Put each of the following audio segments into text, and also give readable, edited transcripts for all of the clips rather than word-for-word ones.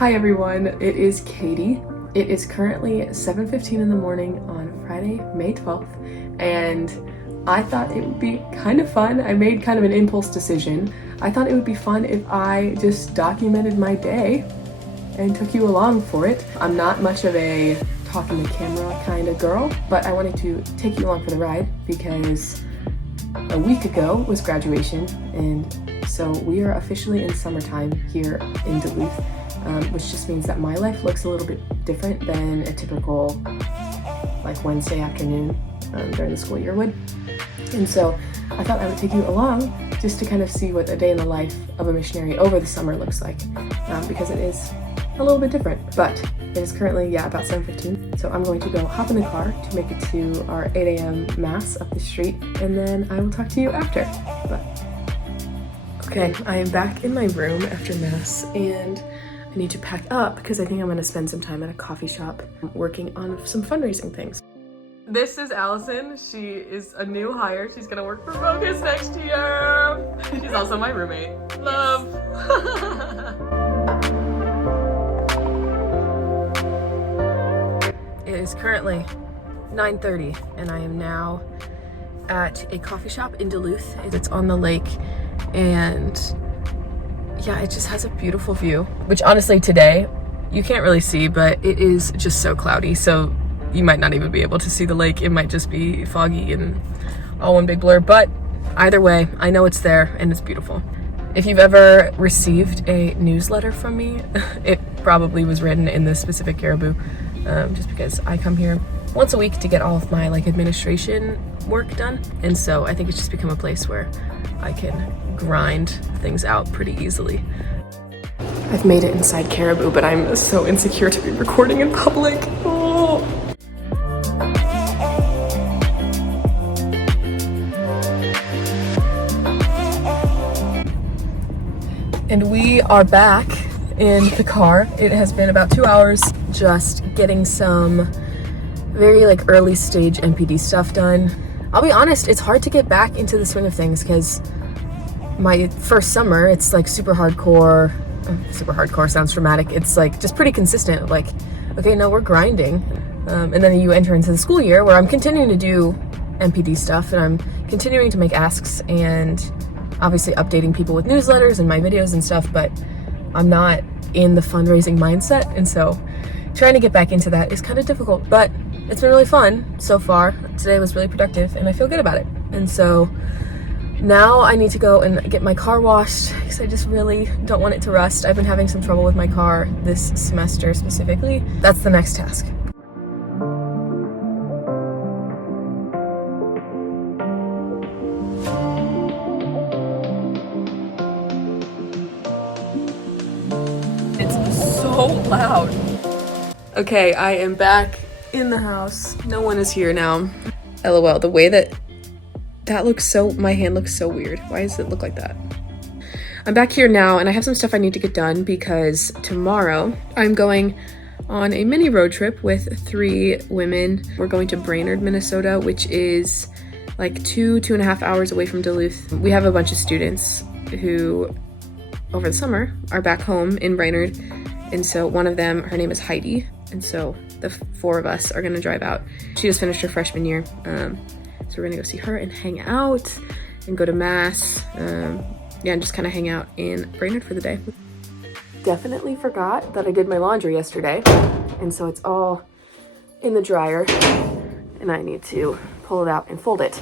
Hi everyone, it is Katie. It is currently 7:15 in the morning on Friday, May 12th, and I thought it would be kind of fun. I made kind of an impulse decision. I thought it would be fun if I just documented my day and took you along for it. I'm not much of a talking to camera kind of girl, but I wanted to take you along for the ride because a week ago was graduation, and so we are officially in summertime here in Duluth, which just means that my life looks a little bit different than a typical like Wednesday afternoon during the school year would. And so I thought I would take you along just to kind of see what a day in the life of a missionary over the summer looks like, because it is a little bit different. But it is currently, about 7:15. So I'm going to go hop in the car to make it to our 8 a.m. mass up the street, and then I will talk to you after. Okay, I am back in my room after mass, and I need to pack up because I think I'm gonna spend some time at a coffee shop working on some fundraising things. This is Allison. She is a new hire. She's gonna work for Focus next year. She's also my roommate. Love. It is currently 9:30 and I am now at a coffee shop in Duluth. It's on the lake, and yeah, it just has a beautiful view, which honestly today you can't really see, but it is just so cloudy, so you might not even be able to see the lake. It might just be foggy and all one big blur, but either way, I know it's there and it's beautiful. If you've ever received a newsletter from me, it probably was written in this specific caribou, just because I come here once a week to get all of my administration work done, and so I think it's just become a place where I can grind things out pretty easily. I've made it inside Caribou, but I'm so insecure to be recording in public. Oh. And we are back in the car. It has been about 2 hours just getting some very early stage MPD stuff done. I'll be honest, it's hard to get back into the swing of things because my first summer, it's super hardcore. Super hardcore sounds dramatic. It's just pretty consistent. Okay, no, we're grinding. And then you enter into the school year where I'm continuing to do MPD stuff, and I'm continuing to make asks and obviously updating people with newsletters and my videos and stuff, but I'm not in the fundraising mindset. And so trying to get back into that is kind of difficult, but it's been really fun so far. Today was really productive and I feel good about it. And so now I need to go and get my car washed because I just really don't want it to rust. I've been having some trouble with my car this semester specifically. That's the next task. It's so loud. Okay, I am back in the house. No one is here now. LOL, the way that looks my hand looks so weird. Why does it look like that? I'm back here now and I have some stuff I need to get done because tomorrow I'm going on a mini road trip with 3 women. We're going to Brainerd, Minnesota, which is 2.5 hours away from Duluth. We have a bunch of students who over the summer are back home in Brainerd, and so one of them, her name is Heidi, and so the 4 of us are gonna drive out. She just finished her freshman year. So we're gonna go see her and hang out and go to mass. And just kind of hang out in Brainerd for the day. Definitely forgot that I did my laundry yesterday. And so it's all in the dryer and I need to pull it out and fold it.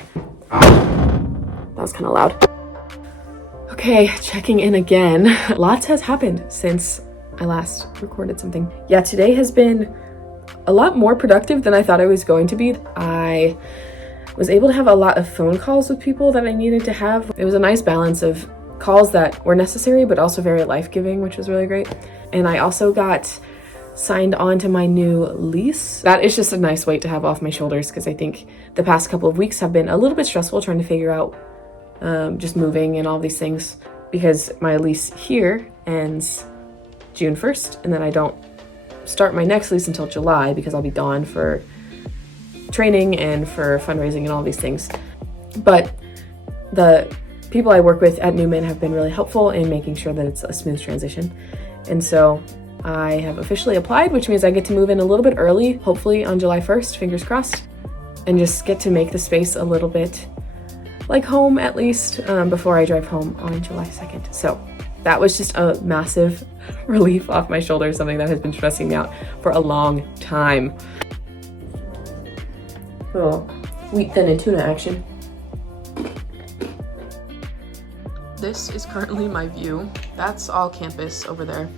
That was kind of loud. Okay, checking in again. Lots has happened since I last recorded something. Yeah, today has been a lot more productive than I thought I was going to be. I was able to have a lot of phone calls with people that I needed to have. It was a nice balance of calls that were necessary but also very life-giving, which was really great. And I also got signed on to my new lease. That is just a nice weight to have off my shoulders because I think the past couple of weeks have been a little bit stressful trying to figure out just moving and all these things, because my lease here ends June 1st and then I don't start my next lease until July because I'll be gone for training and for fundraising and all these things. But the people I work with at Newman have been really helpful in making sure that it's a smooth transition. And so I have officially applied, which means I get to move in a little bit early, hopefully on July 1st, fingers crossed, and just get to make the space a little bit like home, at least, before I drive home on July 2nd. So that was just a massive relief off my shoulders, something that has been stressing me out for a long time. Little wheat thin and tuna action. This is currently my view. That's all campus over there.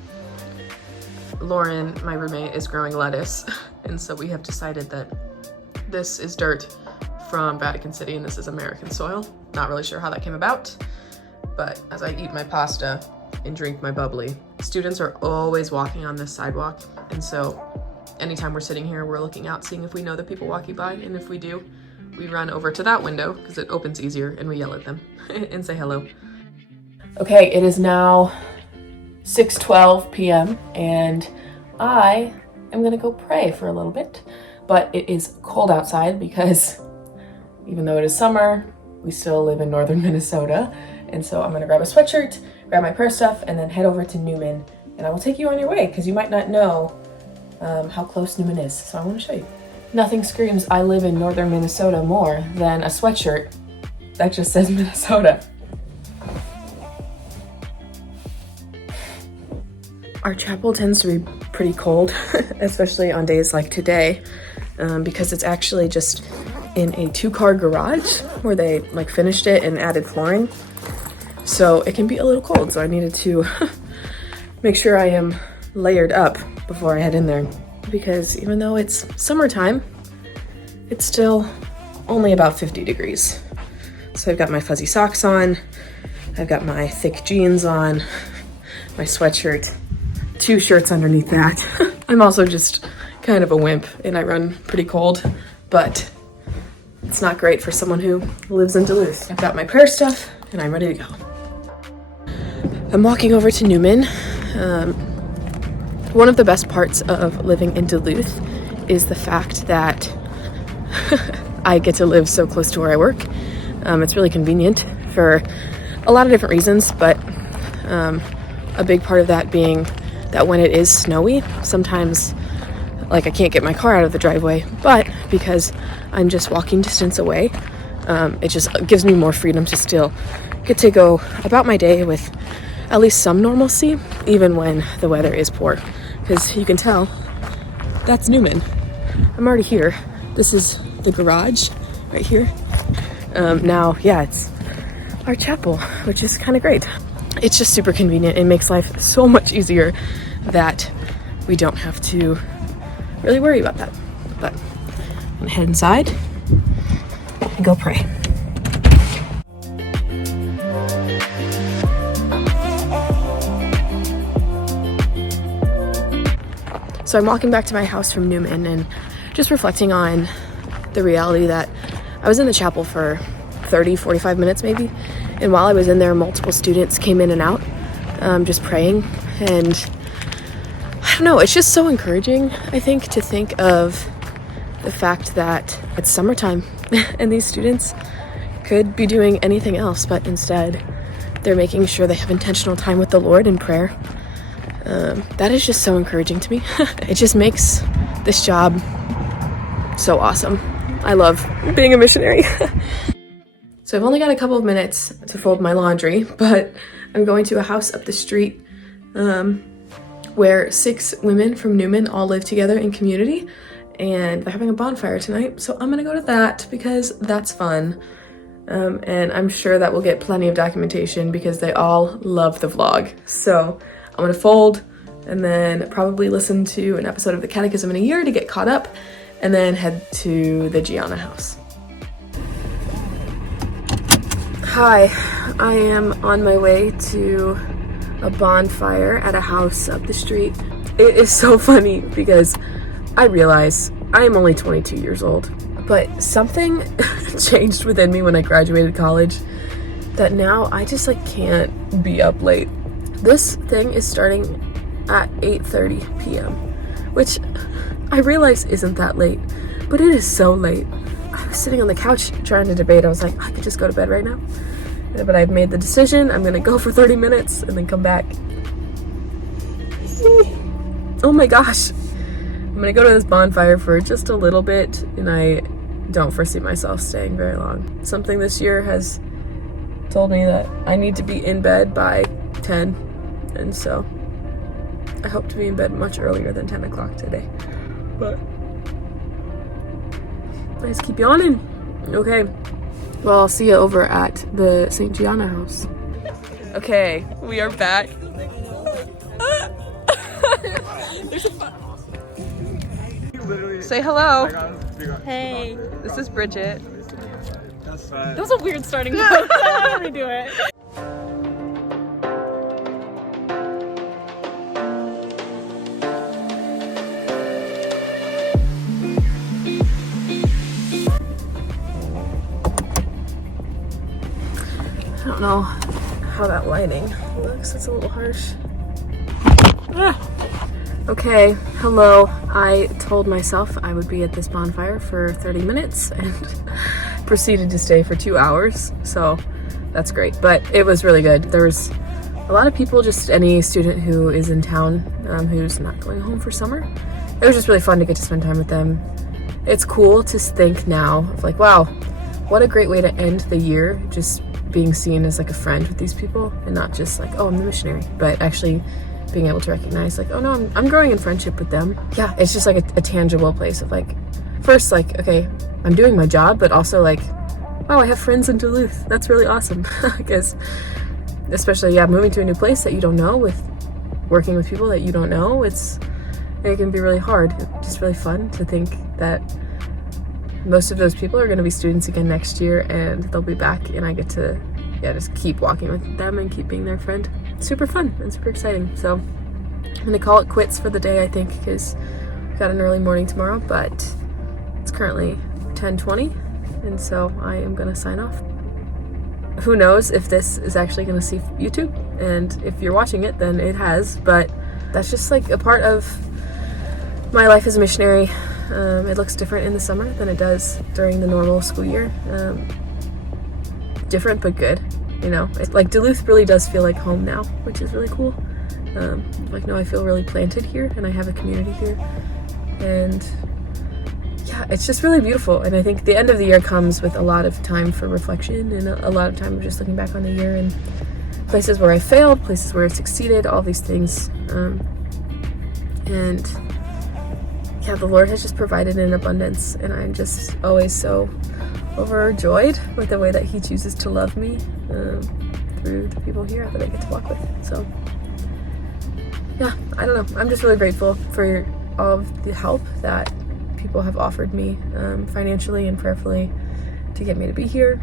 Lauren, my roommate, is growing lettuce, and so we have decided that this is dirt from Vatican City and this is American soil. Not really sure how that came about, but as I eat my pasta and drink my bubbly, students are always walking on this sidewalk, and so anytime we're sitting here, we're looking out, seeing if we know the people walking by, and if we do, we run over to that window because it opens easier, and we yell at them and say hello. Okay, it is now 6:12 p.m. and I am gonna go pray for a little bit, but it is cold outside because even though it is summer, we still live in northern Minnesota, and so I'm gonna grab a sweatshirt, grab my prayer stuff, and then head over to Newman, and I will take you on your way because you might not know how close Newman is, so I want to show you. Nothing screams I live in northern Minnesota more than a sweatshirt that just says Minnesota. Our chapel tends to be pretty cold, especially on days like today, because it's actually just in a 2-car garage where they like finished it and added flooring. So it can be a little cold, so I needed to make sure I am layered up before I head in there, because even though it's summertime, it's still only about 50 degrees. So I've got my fuzzy socks on, I've got my thick jeans on, my sweatshirt, 2 shirts underneath that. I'm also just kind of a wimp and I run pretty cold, but it's not great for someone who lives in Duluth. I've got my prayer stuff and I'm ready to go. I'm walking over to Newman. One of the best parts of living in Duluth is the fact that I get to live so close to where I work. It's really convenient for a lot of different reasons, but a big part of that being that when it is snowy, sometimes like I can't get my car out of the driveway, but because I'm just walking distance away, it just gives me more freedom to still get to go about my day with at least some normalcy, even when the weather is poor. Because you can tell, that's Newman. I'm already here. This is the garage right here. Now, yeah, it's our chapel, which is kind of great. It's just super convenient. It makes life so much easier that we don't have to really worry about that. But I'm gonna head inside and go pray. So I'm walking back to my house from Newman and just reflecting on the reality that I was in the chapel for 30, 45 minutes maybe. And while I was in there, multiple students came in and out, just praying. And I don't know, it's just so encouraging, I think, to think of the fact that it's summertime and these students could be doing anything else, but instead they're making sure they have intentional time with the Lord in prayer. That is just so encouraging to me. It just makes this job so awesome. I love being a missionary. So I've only got a couple of minutes to fold my laundry, but I'm going to a house up the street where 6 women from Newman all live together in community, and they're having a bonfire tonight. So I'm gonna go to that because that's fun. And I'm sure that we'll get plenty of documentation because they all love the vlog. So I'm gonna fold and then probably listen to an episode of the Catechism in a Year to get caught up, and then head to the Gianna house. Hi, I am on my way to a bonfire at a house up the street. It is so funny because I realize I am only 22 years old, but something changed within me when I graduated college that now I just like can't be up late. This thing is starting at 8:30 p.m., which I realize isn't that late, but it is so late. I was sitting on the couch trying to debate. I was like, I could just go to bed right now. But I've made the decision. I'm gonna go for 30 minutes and then come back. oh my gosh. I'm gonna go to this bonfire for just a little bit, and I don't foresee myself staying very long. Something this year has told me that I need to be in bed by 10, and so I hope to be in bed much earlier than 10 o'clock today. But I just keep yawning. Okay, well, I'll see you over at the St. Gianna house. Okay, we are back. Say hello. Hey. This is Bridget. That was a weird starting point. How do we do it? I don't know how that lighting looks. It's a little harsh. Okay, hello. I told myself I would be at this bonfire for 30 minutes and proceeded to stay for 2 hours. So that's great, but it was really good. There was a lot of people, just any student who is in town who's not going home for summer. It was just really fun to get to spend time with them. It's cool to think now of like, wow, what a great way to end the year, just being seen as like a friend with these people and not just like, oh, I'm the missionary, but actually being able to recognize like, oh no, I'm growing in friendship with them. Yeah, it's just like a tangible place of like, first like, okay, I'm doing my job, but also like, wow, I have friends in Duluth. That's really awesome. Because especially, yeah, moving to a new place that you don't know, with working with people that you don't know, it can be really hard. It's just really fun to think that most of those people are going to be students again next year, and they'll be back, and I get to, yeah, just keep walking with them and keep being their friend. Super fun and super exciting. So I'm gonna call it quits for the day, I think, because we've got an early morning tomorrow, but it's currently 10:20, and so I am gonna sign off. Who knows if this is actually gonna see YouTube, and if you're watching it, then it has, but that's just like a part of my life as a missionary. It looks different in the summer than it does during the normal school year. Different but good. You know, it's like Duluth really does feel like home now, which is really cool. Like, no, I feel really planted here, and I have a community here, and yeah, it's just really beautiful. And I think the end of the year comes with a lot of time for reflection and a lot of time of just looking back on the year and places where I failed, places where I succeeded, all these things. And yeah, the Lord has just provided in abundance, and I'm just always so overjoyed with the way that He chooses to love me through the people here that I get to walk with. So yeah, I don't know. I'm just really grateful for all of the help that people have offered me financially and prayerfully to get me to be here.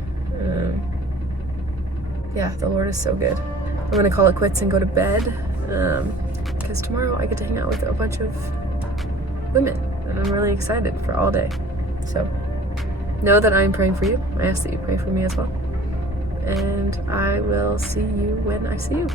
Yeah, the Lord is so good. I'm gonna call it quits and go to bed because tomorrow I get to hang out with a bunch of women, and I'm really excited for all day. So know that I'm praying for you. I ask that you pray for me as well. And I will see you when I see you.